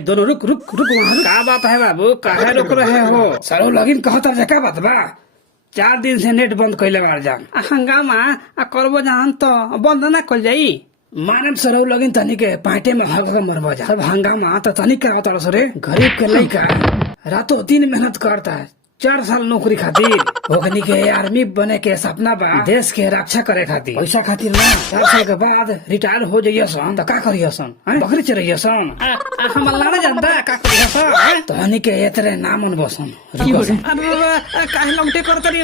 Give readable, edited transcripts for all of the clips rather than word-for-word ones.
दोनों रुक रुक रुक वहाँ रुक। का बात है बाबू, काहे रोक रहे हो? सरो लॉगिन कहता है क्या बात बा? 4 दिन से नेट बंद कैले बार जान। हंगामा करबो जान तो बंद ना कल जाई। मानम सरो लॉगिन तनी के पाटे में हग मरबो जा। सब हंगामा तो तनी का होता सरे। गरीब के लइका रातों दिन मेहनत करता है 4 साल नौकरी खातिर। ओकनी के आर्मी बने के सपना बा, देश के रक्षा करे खातिर। पैसा खातिर ना 4 साल के बाद रिटायर हो जाइए सन तो का करिए सन? बकरी चरइए सन? हम लाड़ा जानता का करिया सा। तहनी के एतरे नाम बसन काहे लंगटे करत रे?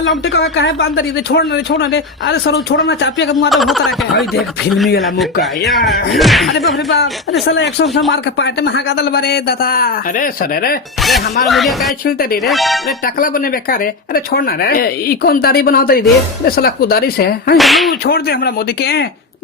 लंगटे का काहे बांध रे? छोड़ ना रे। अरे सरो छोड़ ना, चापिया का मुंह तो होता रखे। भाई देख फिल्मी वाला मुक्का अरे बाप रे बाप, अरे साला 100 मार के पाटे में हाका दल बारे दादा। अरे सरे रे, अरे हमार मुड़िया काहे छिलते रे? अरे टकला बने बेकार है। अरे छोड़ ना रे, ई कौन दाढ़ी बनाता रे? अरे साला कुदारी से छोड़ दे हमरा मोदी के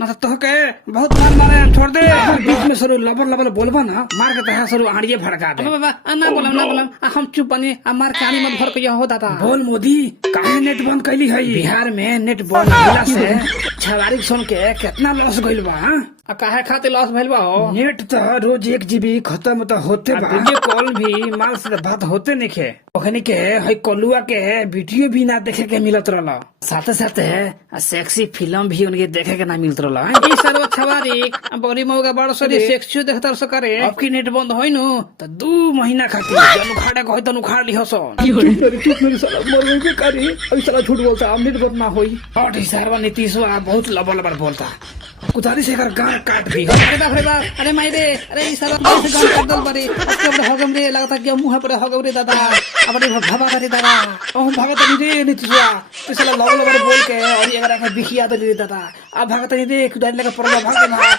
ना तो के बहुत मार मारे, छोड़ दे। बीच में सरू लबर बोलबा ना, मार के तहा सरू आड़िए भड़का दे। बाबा ना बोलम हम चुप बनी, मार के आनी मत भर के हो दादा। बोल मोदी काहे नेट बंद कैली है? बिहार में नेट बंद होला से छवारी सुन के कितना लॉस गइल बा? काहे खातिर लॉस भइल बा हो? नेट तो रोज 1 GB खत्म तो होते बा। वीडियो कॉल भी माल से बात होते नइखे। ओखनी के हई कलुआ के वीडियो भी ना देखे के मिलत रहला, साथे साथे सेक्सी फिल्म भी उनके देखे के ना मिलत रहला। ई सर्व छवारी बड़ी मौका बड़ सरी सेक्सी देखतर से करे। अब की नेट बंद होई नु तो 2 महीना खातिर जनु खाड़े को तनु खाड़ लिहो सन। चुप मेरे साला मर गई के करी। अई साला झूठ बोलता, हम नेट बंद ना होई। और हिसाब नीतीशवा बहुत लबर बोलता, कुदारी से कर गार काट भी। अरे बाप रे बाप, अरे माई रे, अरे ई साला कैसे गान कर दल बारे। उसके ऊपर हगम रे लगता कि मुंह पर हगम रे दादा। अब रे भवा करे दादा, ओ भागत नहीं रे नीतीशवा। तो साला लबर बोल के और ये अगर बिखिया दे दादा। अब भागत नहीं रे, कुदारी लगा परवा भाग।